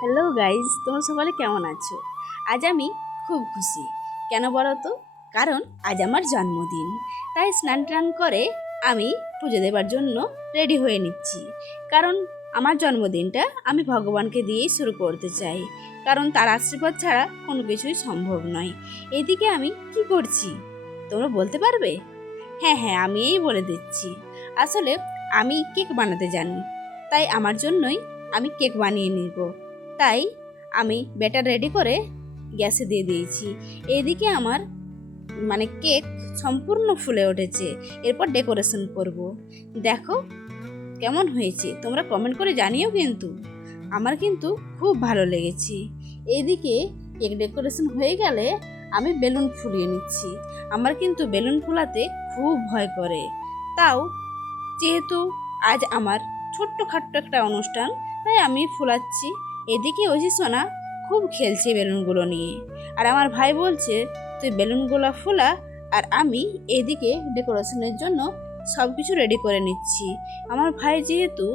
Hello guys, তোমরা সকালে কেমন আছো? আজ আমি খুব খুশি। কেন বলো তো? কারণ আজ আমার জন্মদিন। তাই স্নান টান করে আমি পুজো দেবার জন্য রেডি হয়ে নিচ্ছি। কারণ আমার জন্মদিনটা আমি ভগবানকে দিয়েই শুরু করতে চাই। কারণ তার আশীর্বাদ ছাড়া কোনো কিছুই সম্ভব নয়। এদিকে আমি কি করছি তোমরা বলতে পারবে? হ্যাঁ হ্যাঁ, আমি এই বলে দিচ্ছি। আসলে আমি কেক বানাতে জানি, তাই আমার জন্যই আমি কেক বানিয়ে নিব। তাই আমি ব্যাটার রেডি করে গ্যাসে দিয়ে দিয়েছি। এইদিকে আমার কেক সম্পূর্ণ ফুলে উঠেছে। এরপর ডেকোরেশন করব। দেখো কেমন হয়েছে, তোমরা কমেন্ট করে জানিও কিন্তু। আমার কিন্তু খুব ভালো লেগেছে। এইদিকে কেক ডেকোরেশন হয়ে গেলে আমি বেলুন ফুলিয়ে নিচ্ছি। আমার কিন্তু বেলুন ফোলাতে খুব ভয় করে। তাও যেহেতু আজ আমার ছোট্টখাট্ট একটা অনুষ্ঠান, তাই আমি ফুলাচ্ছি। এদিকে ঐশী সোনা খুব খেলছে বেলুনগুলো নিয়ে। আর আমার ভাই বলছে তুই বেলুনগুলো ফোলা, আর আমি এদিকে ডেকোরেশনের জন্য সব কিছু রেডি করে নিচ্ছি। আমার ভাই যেহেতু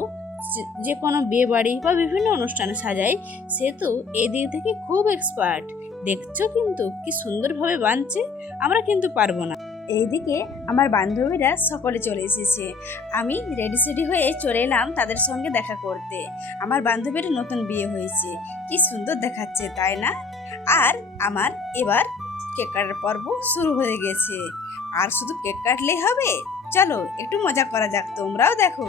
যে কোনো বিয়ে বাড়ি বা বিভিন্ন অনুষ্ঠানে সাজায়, সেহেতু এই দিক থেকে খুব এক্সপার্ট। দেখছো কিন্তু কি সুন্দরভাবে বানছে। আমরা কিন্তু পারবো না। এইদিকে আমার বান্ধবীরা সকলে চলে এসেছে। আমি রেডি সেডি হয়ে চলে এলাম তাদের সঙ্গে দেখা করতে। আমার বান্ধবীর নতুন বিয়ে হয়েছে, কি সুন্দর দেখাচ্ছে তাই না? আর আমার এবার কেক কাটার পর্ব শুরু হয়ে গেছে। আর শুধু কেক কাটলেই হবে? চলো একটু মজা করা যাক, তোমরাও দেখো।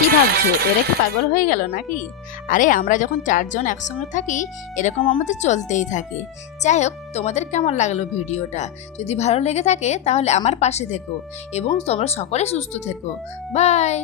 কি ভাবছো, এরা কি পাগল হয়ে গেল নাকি? আরে আমরা যখন চারজন একসঙ্গে থাকি এরকম আমাদের চলতেই থাকে। যাই হোক, তোমাদের কেমন লাগলো ভিডিওটা? যদি ভালো লেগে থাকে তাহলে আমার পাশে থেকো এবং তোমরা সকলে সুস্থ থেকো। বাই।